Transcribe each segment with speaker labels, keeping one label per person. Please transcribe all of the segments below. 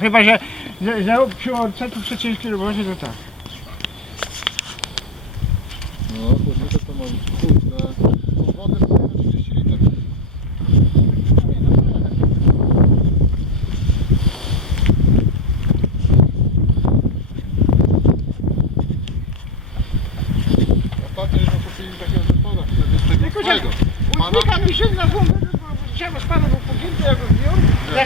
Speaker 1: Chyba, że zrób przy orcetu przecięcie roboty, to tak.
Speaker 2: No, kurde, to mam. Kurde, tą wodę to 30 litrów. Ostatnio już kupili takiego
Speaker 1: Uśmiecham mi się na głowę, że
Speaker 3: chciałem z panem
Speaker 2: pogięty,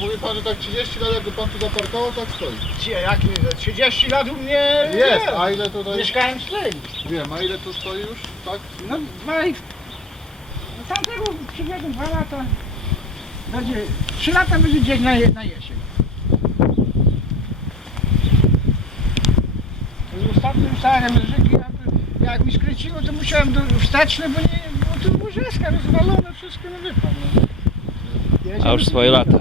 Speaker 2: Mówi pan, że tak 30 lat jakby pan tu zaparkował, tak stoi.
Speaker 1: Gdzie, jak nie, 30 lat u mnie
Speaker 2: Jest, a ile tutaj?
Speaker 1: Mieszkałem z tym.
Speaker 2: Wiem, a ile tu stoi już? Tak?
Speaker 1: No dwa i... No, tamtego przywiozłem dwa lata. Będzie... Trzy lata będzie gdzieś na, je- na jesień. I Ostatnim starem żygi, jak, jak mi skręciło, to musiałem do, wsteczne, bo nie, bo tu łyżeska rozwalone, wszystko no wie pan. No.
Speaker 3: A już swoje lata.